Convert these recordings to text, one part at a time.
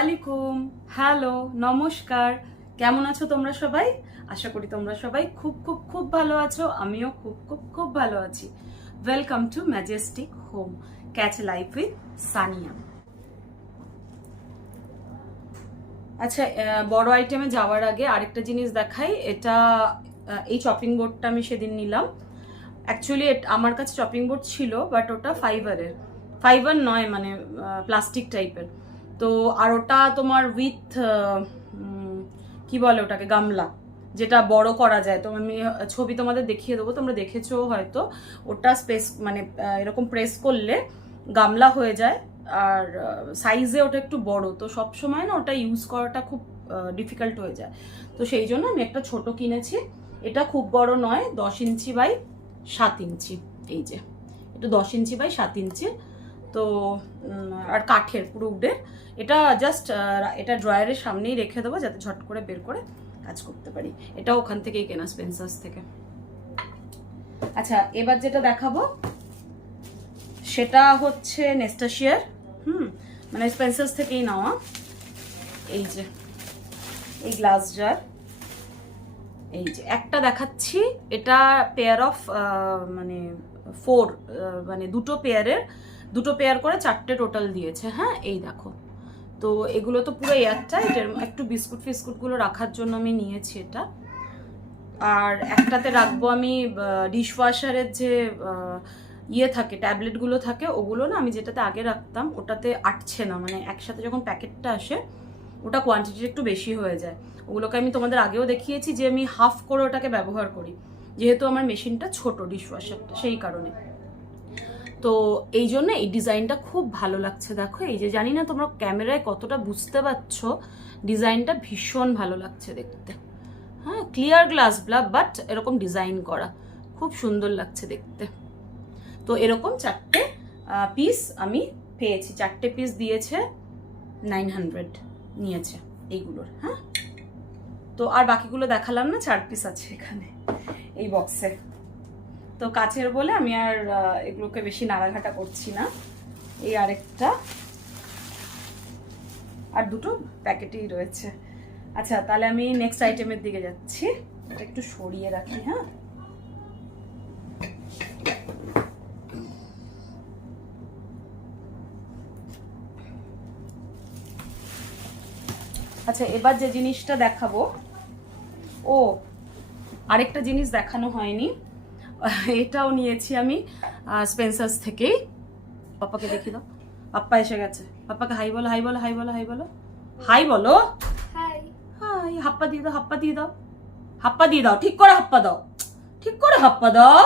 আলাইকুম। হ্যালো, নমস্কার। কেমন আছো তোমরা সবাই? আশা করি তোমরা সবাই খুব খুব খুব ভালো আছো। আমিও খুব খুব খুব ভালো আছি। Welcome to majestic home catch life with Sania আচ্ছা বড় আইটেমে যাওয়ার আগে আরেকটা জিনিস দেখাই। এটা এই চপিং বোর্ডটা আমি সেদিন নিলাম। অ্যাকচুয়ালি আমার কাছে চপিং বোর্ড ছিল বাট ওটা ফাইবারের ফাইবার নয় মানে প্লাস্টিক টাইপের তো আর ওটা তোমার উইথ কি বলে ওটাকে, গামলা, যেটা বড় করা যায়। তো আমি ছবি তোমাদের দেখিয়ে দেবো, তোমরা দেখেছ হয়তো। ওটা স্পেস মানে এরকম প্রেস করলে গামলা হয়ে যায়, আর সাইজে ওটা একটু বড়। তো সব সময় না ওটা ইউজ করাটা খুব ডিফিকাল্ট হয়ে যায়। তো সেই জন্য আমি একটা ছোট কিনেছি। এটা খুব বড় নয়, দশ ইঞ্চি বাই সাত ইঞ্চি, এই যে। এটা দশ ইঞ্চি বাই সাত ইঞ্চি। তো আর কাঠের পুরো উডের এটা জাস্ট এটা ড্রয়ারের সামনেই রেখে দেবো যাতে ঝট করে বের করে কাজ করতে পারি। এটা ওখান থেকেই কেনা স্পেন্সার্স থেকে। আচ্ছা এবার যেটা দেখাবো, সেটা হচ্ছে নেস্টাশিয়ার হুম মানে স্পেন্সার্স থেকেই নেওয়া। এই যে, এই গ্লাস জার এই যে, একটা দেখাচ্ছি, এটা পেয়ার অফ মানে ফোর মানে দুটো পেয়ারের দুটো পেয়ার করে চারটে টোটাল দিয়েছে হ্যাঁ? এই দেখো। তো এগুলো তো পুরো এয়ারটা এটার একটু বিস্কুট ফিস্কুটগুলো রাখার জন্য আমি নিয়েছি এটা। আর একটাতে রাখব আমি ডিশওয়াশারের যে ইয়ে থাকে ট্যাবলেটগুলো থাকে, ওগুলো না আমি যেটাতে আগে রাখতাম, ওটাতে আটছে না। মানে একসাথে যখন প্যাকেটটা আসে, ওটা কোয়ান্টিটি একটু বেশি হয়ে যায়। ওগুলোকে আমি তোমাদের আগেও দেখিয়েছি যে আমি হাফ করে ওটাকে ব্যবহার করি। যেহেতু আমার মেশিনটা ছোট ডিশওয়াশারটা সেই কারণে। তো এই জন্য এই ডিজাইনটা খুব ভালো লাগছে, দেখো। এই যে জানি না তোমরা ক্যামেরায় কতটা বুঝতে পারছ, ডিজাইনটা ভীষণ ভালো লাগছে দেখতে। হ্যাঁ ক্লিয়ার গ্লাস ব্লা বাট এরকম ডিজাইন করা। খুব সুন্দর লাগছে দেখতে। তো এরকম চারটে পিস আমি পেয়েছি। চারটে পিস দিয়েছে নাইন হান্ড্রেড নিয়েছে এইগুলোর হ্যাঁ? তো আর বাকিগুলো দেখালাম না, চার পিস আছে এখানে, এই বক্সে তো কাছের বলে আমি আর এগুলোকে বেশি নাড়াঘাটা করছি না। এই আরেকটা। আর দুটো প্যাকেটেই রয়েছে। আচ্ছা তাহলে আমি নেক্সট আইটেমের দিকে যাচ্ছি। এটা একটু সরিয়ে রাখি হ্যাঁ? আচ্ছা এবার যে জিনিসটা দেখাবো, ও, আরেকটা জিনিস দেখানো হয়নি। এটাও নিয়েছি আমি স্পেন্সার্স থেকেই। পাপাকে দেখিয়ে দাও। পাপ্পা এসে গেছে। পাপ্পাকে হাই বলো হাই বলো হাই বলো হাই বলো। হাই বলো। হাই। হাই হাপ্পা দিয়ে দাও হাপ্পা দিয়ে দাও। হাপ্পা দিয়ে দাও ঠিক করে হাপ্পা দাও। ঠিক করে হাপ্পা দাও।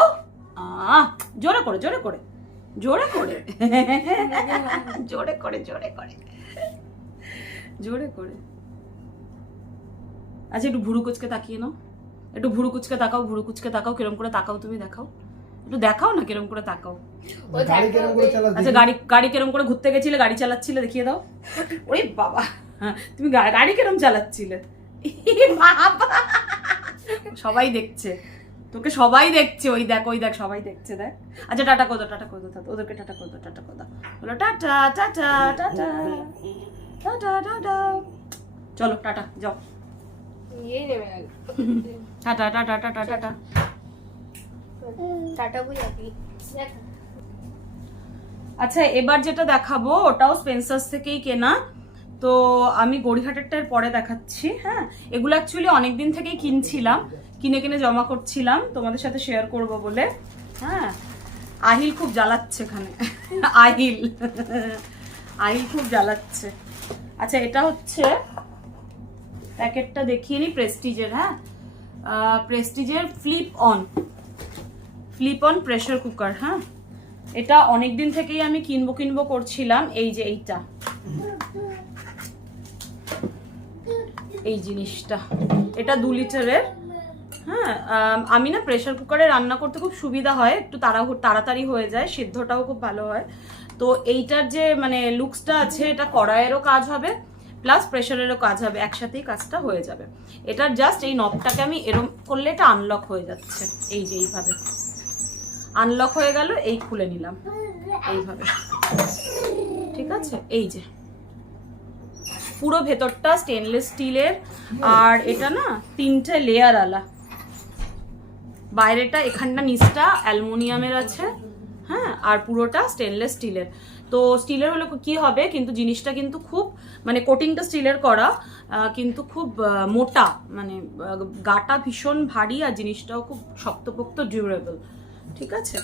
আহ জোরে করে জোরে করে। জোরে করে। জোরে করে জোরে করে। জোরে করে। আচ্ছা একটু ভুরু কুচকে তাকিয়ে নাও। একটু ভুরু কুচকে তাকাও ভুরু কুচকে তাকাও কিরম করে তাকাও তুমি দেখাও। একটু দেখাও না কিরম করে তাকাও। আচ্ছা গাড়ি গাড়ি কিরম করে ঘুরতে গেছিলে গাড়ি চালাচ্ছিলে দেখিয়ে দাও। ওরে বাবা। হ্যাঁ, তুমি গা- গাড়ি কিরম চালাচ্ছিলে? সবাই দেখছে। তোকে সবাই দেখছে ওই দেখ ওই দেখ সবাই দেখছে দেখ। আচ্ছা টাটা কোদো টাটা কোদো ওদেরকে টাটা কোদো টাটা কোদো বলো tata tata tata tata tata. চলো টাটা যাও। এই নেমে গেল। Tata tata tata tata. Tata বুঝাবি আচ্ছা এবার যেটা দেখাবো ওটাও স্পেন্সার্স থেকেই কেনা। তো আমি গড়িহাটেরটার পরে দেখাচ্ছি হ্যাঁ? এগুলো অ্যাকচুয়ালি অনেক দিন থেকেই কিনছিলাম কিনে কিনে জমা করছিলাম তোমাদের সাথে শেয়ার করব বলে হ্যাঁ? আহিল খুব জ্বালাচ্ছে এখানে। আহিল। আহিল খুব জ্বালাচ্ছে। আচ্ছা এটা হচ্ছে প্যাকেটটা দেখিয়ে নি প্রেস্টিজের হ্যাঁ? প্রেস্টিজের flip on flip on pressure cooker হ্যাঁ? এটা অনেক দিন থেকেই আমি কিনবো কিনবো করছিলাম, এই যে এইটা। এই জিনিসটা। এটা দু লিটারের হ্যাঁ? আমি না প্রেশার কুকারে রান্না করতে খুব সুবিধা হয়, একটু তাড়াহুড় তাড়াতাড়ি হয়ে যায়, সিদ্ধটাও খুব ভালো হয়। তো এইটার যে মানে লুকসটা আছে, এটা কড়াইয়েরও কাজ হবে। প্লাস প্রেশারেরও কাজ হবে, একসাথেই কাজটা হয়ে যাবে। এটার জাস্ট এই নবটাকে আমি এরম করলে এটা আনলক হয়ে যাচ্ছে। এই যে এইভাবে। আনলক হয়ে গেল, এই খুলে নিলাম। এইভাবে। ঠিক আছে? এই যে। পুরো ভেতরটা স্টেনলেস স্টিলের আর এটা না, তিনটে লেয়ার আলা। বাইরেটা এখানটা নিচটা অ্যালুমিনিয়ামের আছে হ্যাঁ? আর পুরোটা স্টেনলেস স্টিলের তো স্টিলের হলে কি হবে? কিন্তু জিনিসটা কিন্তু খুব মানে কোটিংটা স্টিলের করা কিন্তু খুব মোটা মানে গাটা ভীষণ ভারী আর জিনিসটাও খুব শক্তপোক্ত ডিউরেবল ঠিক আছে?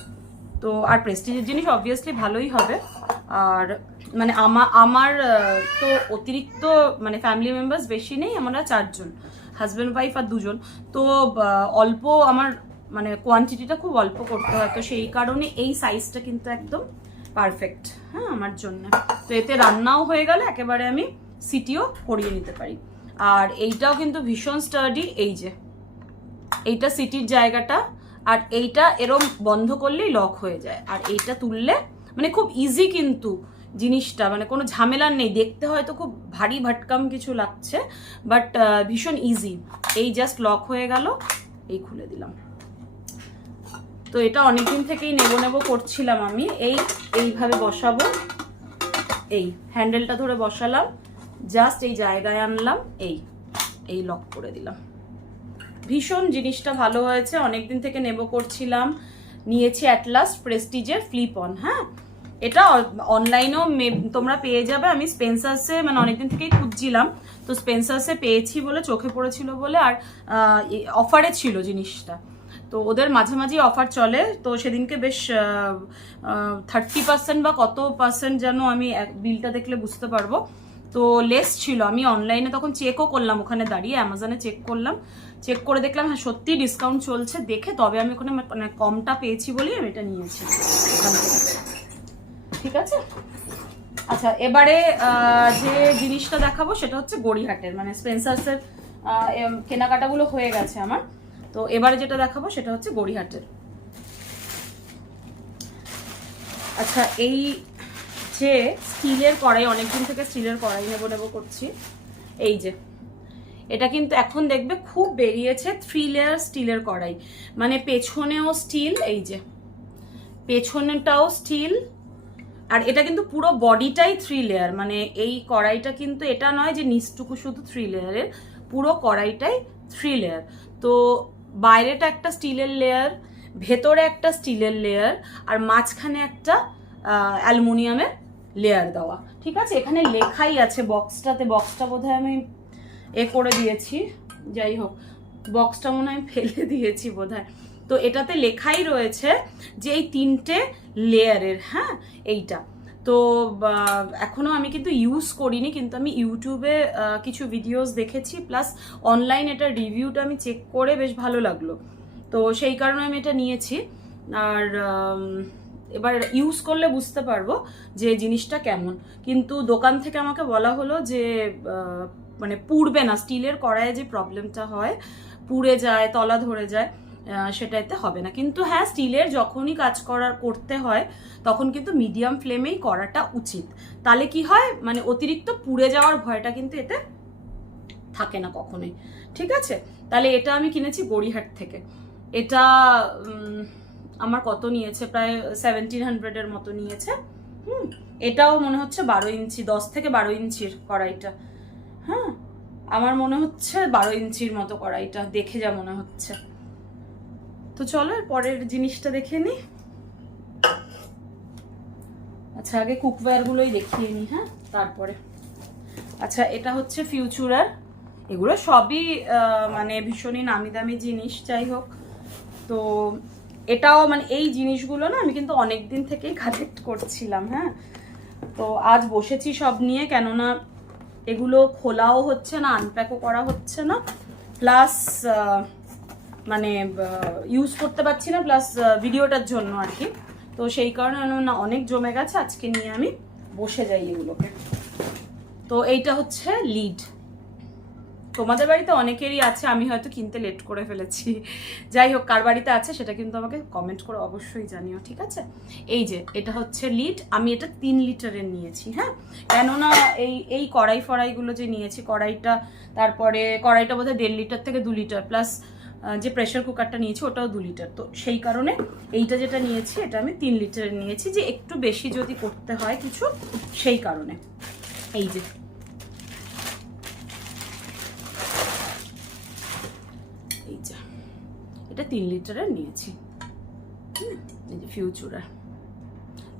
তো আর প্রেস্টিজের জিনিস অবভিয়াসলি ভালোই হবে। আর মানে আমার আমার তো অতিরিক্ত মানে ফ্যামিলি মেম্বার্স বেশি নেই, আমরা চারজন হাজব্যান্ড ওয়াইফ আর দুজন। তো অল্প আমার মানে কোয়ান্টিটিটা খুব অল্প করতে হয়। তো সেই কারণে এই সাইজটা কিন্তু একদম পারফেক্ট হ্যাঁ আমার জন্য। তো এতে রান্নাও হয়ে গেলে, একেবারে আমি সিটিও করিয়ে নিতে পারি। আর এইটাও কিন্তু ভীষণ স্টাডি এই যে। এইটা সিটির জায়গাটা, আর এইটা এরম বন্ধ করলেই লক হয়ে যায়। আর এইটা তুললে মানে খুব ইজি কিন্তু জিনিসটা মানে কোনো ঝামেলার নেই। দেখতে হয়তো খুব ভারী ভাটকাম কিছু লাগছে বাট ভীষণ ইজি এই জাস্ট লক হয়ে গেল, এই খুলে দিলাম। তো এটা অনেকদিন থেকেই নেব নেব করছিলাম আমি। এই, এইভাবে বসাবো। এই হ্যান্ডেলটা ধরে বসালাম। জাস্ট এই জায়গায় আনলাম। এই এই লক করে দিলাম। ভীষণ জিনিসটা ভালো হয়েছে। অনেকদিন থেকে নেব করছিলাম। নিয়েছি অ্যাটলাস্ট প্রেস্টিজের ফ্লিপ অন হ্যাঁ? এটা অনলাইনেও তোমরা পেয়ে যাবে। আমি স্পেন্সার্সে মানে অনেকদিন থেকেই খুঁজছিলাম। তো স্পেন্সার্সে পেয়েছি বলে, চোখে পড়েছিল বলে, আর অফারে ছিল জিনিসটা। তো ওদের মাঝে মাঝে অফার চলে। তো সেদিনকে বেশ থার্টি পার্সেন্ট বা কত পার্সেন্ট যেন আমি বিলটা দেখলে বুঝতে পারব। তো লেস ছিল। আমি অনলাইনে তখন চেকও করলাম, ওখানে দাঁড়িয়ে অ্যামাজনে চেক করলাম। চেক করে দেখলাম হ্যাঁ সত্যি ডিসকাউন্ট চলছে। দেখে তবে আমি ওখানে মানে কমটা পেয়েছি বলেই আমি এটা নিয়েছি। ঠিক আছে? আচ্ছা এবারে যে জিনিসটা দেখাবো সেটা হচ্ছে গড়িহাটের মানে স্পেন্সার্সের কেনাকাটাগুলো হয়ে গেছে আমার। তো এবারে যেটা দেখাবো সেটা হচ্ছে গড়িহাটের আচ্ছা এই যে স্টিলের কড়াই, অনেকদিন থেকে স্টিলের কড়াই নেব নেব করছি, এই যে। এটা কিন্তু এখন দেখবে খুব বেরিয়েছে থ্রি লেয়ার স্টিলের কড়াই। মানে পেছনেও স্টিল এই যে। পেছনেটাও স্টিল আর এটা কিন্তু পুরো বডিটাই থ্রি লেয়ার মানে এই কড়াইটা কিন্তু এটা নয় যে নিচটুকু শুধু থ্রি লেয়ারের পুরো কড়াইটাই থ্রি লেয়ার তো বাইরেটা একটা স্টিলের লেয়ার ভেতরে একটা স্টিলের লেয়ার আর মাঝখানে একটা অ্যালুমিনিয়ামের লেয়ার দেওয়া। ঠিক আছে? এখানে লেখাই আছে বক্সটাতে বক্সটা বোধহয় আমি এ করে দিয়েছি। যাই হোক বক্সটা মনে হয় ফেলে দিয়েছি বোধহয়। তো এটাতে লেখাই রয়েছে যে এই তিনটে লেয়ারের হ্যাঁ? এইটা। তো বা, এখনও আমি কিন্তু ইউজ করিনি কিন্তু আমি ইউটিউবে কিছু ভিডিওস দেখেছি প্লাস অনলাইন এটা রিভিউটা আমি চেক করে বেশ ভালো লাগল। তো সেই কারণে আমি এটা নিয়েছি। আর এবার ইউজ করলে বুঝতে পারব যে জিনিসটা কেমন। কিন্তু দোকান থেকে আমাকে বলা হলো যে মানে পুড়বে না। স্টিলের কড়াইয়ে যে প্রবলেমটা হয় পুড়ে যায় তলা ধরে যায়। সেটাতে হবে না। কিন্তু হ্যাঁ স্টিলের যখনই কাজ করার করতে হয়, তখন কিন্তু মিডিয়াম ফ্লেমেই করাটা উচিত। তাহলে কি হয়? মানে অতিরিক্ত পুড়ে যাওয়ার ভয়টা কিন্তু এতে থাকে না কখনোই। ঠিক আছে? তাহলে এটা আমি কিনেছি গড়িহাট থেকে। এটা আমার কত নিয়েছে? প্রায় সেভেন্টিন হান্ড্রেডের মতো নিয়েছে। হুম, এটাও মনে হচ্ছে বারো ইঞ্চি, দশ থেকে বারো ইঞ্চির কড়াইটা। হ্যাঁ আমার মনে হচ্ছে বারো ইঞ্চির মতো কড়াইটা। দেখে যা মনে হচ্ছে। তো চলো পরের জিনিসটা দেখে নিই আচ্ছা আগে কুকওয়্যারগুলোই দেখিয়ে নিই হ্যাঁ? তারপরে। আচ্ছা এটা হচ্ছে ফিউচুরার এগুলো সবই মানে ভীষণই নামি দামি জিনিস, যাই হোক। তো এটাও মানে এই জিনিসগুলো না, আমি কিন্তু অনেক দিন থেকেই কালেক্ট করছিলাম হ্যাঁ? তো আজ বসেছি সব নিয়ে, কেননা এগুলো খোলাও হচ্ছে না আনপ্যাকও করা হচ্ছে না। প্লাস মানে ইউজ করতে পারছি না প্লাস ভিডিওটার জন্য আর কি। তো সেই কারণে না, অনেক জমে গেছে, আজকে নিয়ে আমি বসে যাই এগুলোকে। তো এইটা হচ্ছে লিড তোমাদের বাড়িতে অনেকেরই আছে, আমি হয়তো কিনতে লেট করে ফেলেছি। যাই হোক, কার বাড়িতে আছে সেটা কিন্তু আমাকে কমেন্ট করে অবশ্যই জানিও, ঠিক আছে? এই যে, এটা হচ্ছে লিড আমি এটা তিন লিটারের নিয়েছি হ্যাঁ? কেননা এই এই কড়াই ফড়াইগুলো যে নিয়েছি, কড়াইটা, তারপরে কড়াইটা বোধহয় দেড় লিটার থেকে দু লিটার প্লাস যে প্রেশার কুকারটা নিয়েছি, ওটাও দু লিটার তো সেই কারণে এইটা যেটা নিয়েছি, এটা আমি তিন লিটারের নিয়েছি। যে একটু বেশি যদি করতে হয় কিছু, সেই কারণে। এই যে। এই যা। এটা তিন লিটারের নিয়েছি। এই যে ফিউচুরার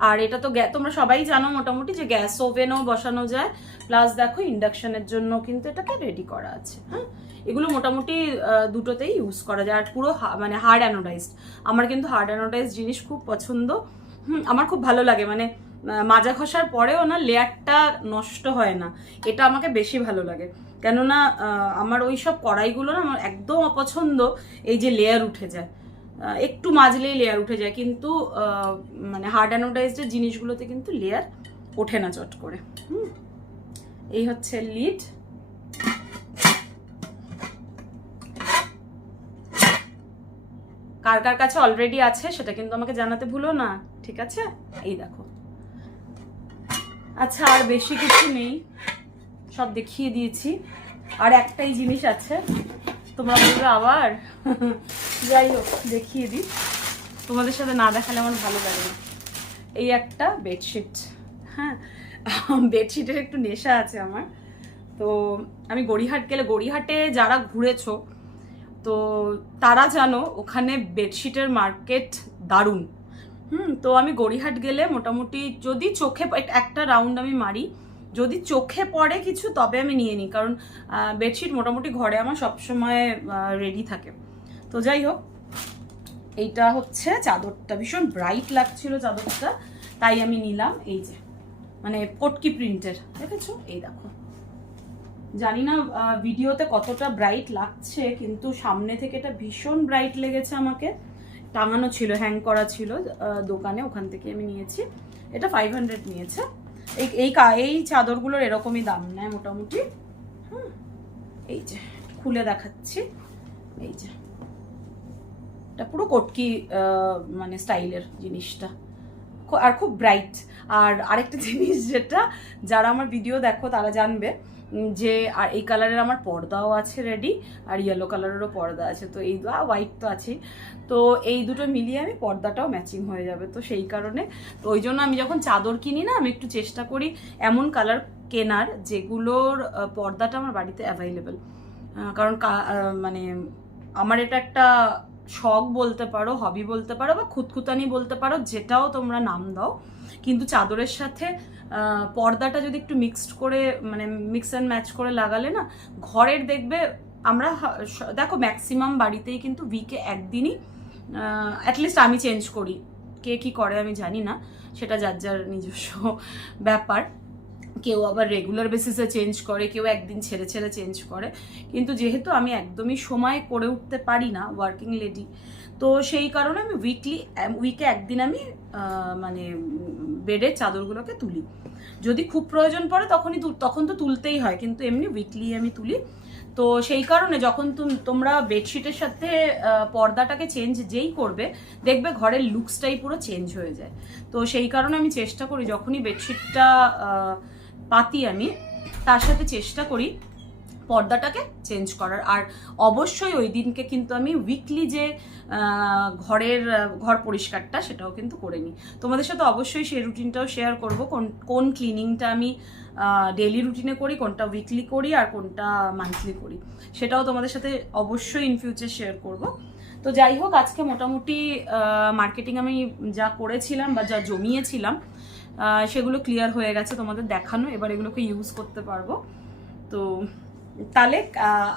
আর এটা তো তোমরা সবাই জানো মোটামুটি যে গ্যাস ওভেনও বসানো যায়। প্লাস দেখো ইন্ডাকশনের জন্য কিন্তু এটাকে রেডি করা আছে। হ্যাঁ? এগুলো মোটামুটি দুটোতেই ইউজ করা যায়। আর পুরো মানে হার্ড অ্যানোডাইজড আমার কিন্তু হার্ড অ্যানোডাইজড জিনিস খুব পছন্দ। আমার খুব ভালো লাগে। মানে মাজা ঘষার পরেও না লেয়ারটা নষ্ট হয় না। এটা আমাকে বেশি ভালো লাগে। কেননা আমার ওই সব কড়াইগুলো না আমার একদম অপছন্দ, এই যে লেয়ার উঠে যায়। একটু মাজলেই লেয়ার উঠে যায়। কিন্তু মানে হার্ড অ্যানোডাইজডের জিনিসগুলোতে কিন্তু লেয়ার ওঠে না চট করে। হুম, এই হচ্ছে লিড কার কার কাছে অলরেডি আছে সেটা কিন্তু আমাকে জানাতে ভুলো না, ঠিক আছে? এই দেখো। আচ্ছা আর বেশি কিছু নেই, সব দেখিয়ে দিয়েছি। আর একটাই জিনিস আছে, তোমরা বলবে আবার? যাই হোক, দেখিয়ে দিই। তোমাদের সাথে না দেখালে আমার ভালো লাগে না। এই একটা বেডশিট হ্যাঁ বেডশিটের একটু নেশা আছে আমার। তো আমি গড়িহাট গেলে, গড়িহাটে যারা ঘুরেছো তো তারা জানো ওখানে বেডশিটের মার্কেট দারুণ। হুম, তো আমি গড়িহাট গেলে মোটামুটি যদি চোখে একটা রাউন্ড আমি মারি, যদি চোখে পড়ে কিছু তবে আমি নিয়ে নিই, কারণ বেডশিট মোটামুটি ঘরে আমার সবসময় রেডি থাকে। তো যাই হোক, এইটা হচ্ছে চাদরটা, ভীষণ ব্রাইট লাগছিল চাদরটা, তাই আমি নিলাম, এই যে মানে পটকি প্রিন্টের দেখেছ? এই দেখো। জানি না ভিডিওতে কতটা ব্রাইট লাগছে, কিন্তু সামনে থেকে এটা ভীষণ ব্রাইট লেগেছে আমাকে। টাঙানো ছিল হ্যাং করা ছিল দোকানে, ওখান থেকে আমি নিয়েছি। এটা ফাইভ হান্ড্রেড নিয়েছে। এই এই এই চাদরগুলোর এরকমই দাম নেয় মোটামুটি। হুম, এই যে, খুলে দেখাচ্ছি। এই যে, এটা পুরো কটকি মানে স্টাইলের জিনিসটা। আর খুব ব্রাইট আর আরেকটা জিনিস যেটা, যারা আমার ভিডিও দেখো, তারা জানবে যে, আর এই কালারের আমার পর্দাও আছে রেডি আর ইয়েলো কালারেরও পর্দা আছে, তো এই হোয়াইট তো আছে তো এই দুটো মিলিয়ে আমি পর্দাটাও ম্যাচিং হয়ে যাবে, তো সেই কারণে। তো ওই জন্য আমি যখন চাদর কিনি না, আমি একটু চেষ্টা করি এমন কালার কেনার যেগুলোর পর্দাটা আমার বাড়িতে অ্যাভেলেবেল কারণ মানে আমার এটা একটা শখ বলতে পারো হবি বলতে পারো বা খুতখুতানি বলতে পারো, যেটাও তোমরা নাম দাও। কিন্তু চাদরের সাথে পর্দাটা যদি একটু মিক্সড করে মানে মিক্স অ্যান্ড ম্যাচ করে লাগালে না, ঘরের দেখবে আমরা দেখো ম্যাক্সিমাম বাড়িতেই কিন্তু উইকে একদিনই অ্যাটলিস্ট আমি চেঞ্জ করি। কে কি করে আমি জানি না, সেটা যার যার নিজস্ব ব্যাপার। কেউ আবার রেগুলার বেসিসে চেঞ্জ করে, কেউ একদিন ছেড়ে ছেড়ে চেঞ্জ করে। কিন্তু যেহেতু আমি একদমই সময় করে উঠতে পারি না ওয়ার্কিং লেডি তো সেই কারণে আমি উইকলি উইকে একদিন আমি মানে বেডের চাদরগুলোকে তুলি। যদি খুব প্রয়োজন পড়ে তখনই তখন তো তুলতেই হয়, কিন্তু এমনি উইকলি আমি তুলি। তো সেই কারণে যখন তুম- তোমরা বেডশিটের সাথে পর্দাটাকে চেঞ্জ যেই করবে, দেখবে ঘরের লুকসটাই পুরো চেঞ্জ হয়ে যায়। তো সেই কারণে আমি চেষ্টা করি যখনই বেডশিটটা পাতি আমি তার সাথে চেষ্টা করি পর্দাটাকে চেঞ্জ করার। আর অবশ্যই ওই দিনকে কিন্তু আমি উইকলি যে ঘরের ঘর পরিষ্কারটা সেটাও কিন্তু করে নিই। তোমাদের সাথে অবশ্যই সেই রুটিনটাও শেয়ার করব। কোন কোন ক্লিনিংটা আমি ডেলি রুটিনে করি, কোনটা উইকলি করি আর কোনটা মান্থলি করি। সেটাও তোমাদের সাথে অবশ্যই ইন ফিউচার শেয়ার করব। তো যাই হোক, আজকে মোটামুটি মার্কেটিং আমি যা করেছিলাম বা যা জমিয়েছিলাম সেগুলো ক্লিয়ার হয়ে গেছে তোমাদের দেখানো, এবার এগুলোকে ইউজ করতে পারব। তো তাহলে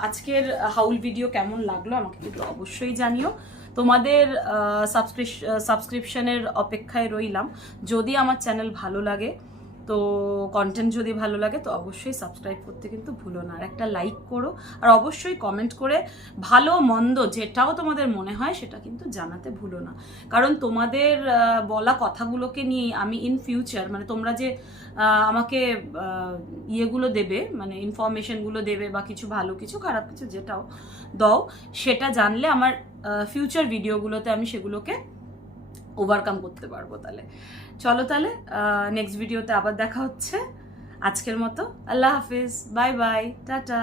আজকের হাউল ভিডিও কেমন লাগল আমাকে কিন্তু অবশ্যই জানিও। তোমাদের সাবস্ক্রিপশনের অপেক্ষায় রইলাম। যদি আমার চ্যানেল ভালো লাগে তো কন্টেন্ট যদি ভালো লাগে, তো অবশ্যই সাবস্ক্রাইব করতে কিন্তু ভুলো না। আর একটা লাইক করো, আর অবশ্যই কমেন্ট করে ভালো মন্দ যেটাও তোমাদের মনে হয় সেটা কিন্তু জানাতে ভুলো না। কারণ তোমাদের বলা কথাগুলোকে নিয়েই আমি ইন ফিউচার মানে তোমরা যে আমাকে ইয়েগুলো দেবে মানে ইনফরমেশনগুলো দেবে বা কিছু ভালো কিছু খারাপ কিছু যেটাও দাও, সেটা জানলে আমার ফিউচার ভিডিওগুলোতে আমি সেগুলোকে ওভারকাম করতে পারব তাহলে। চলো তাহলে নেক্সট ভিডিওতে আবার দেখা হচ্ছে। আজকের মতো, আল্লাহ হাফিজ বাই বাই টাটা।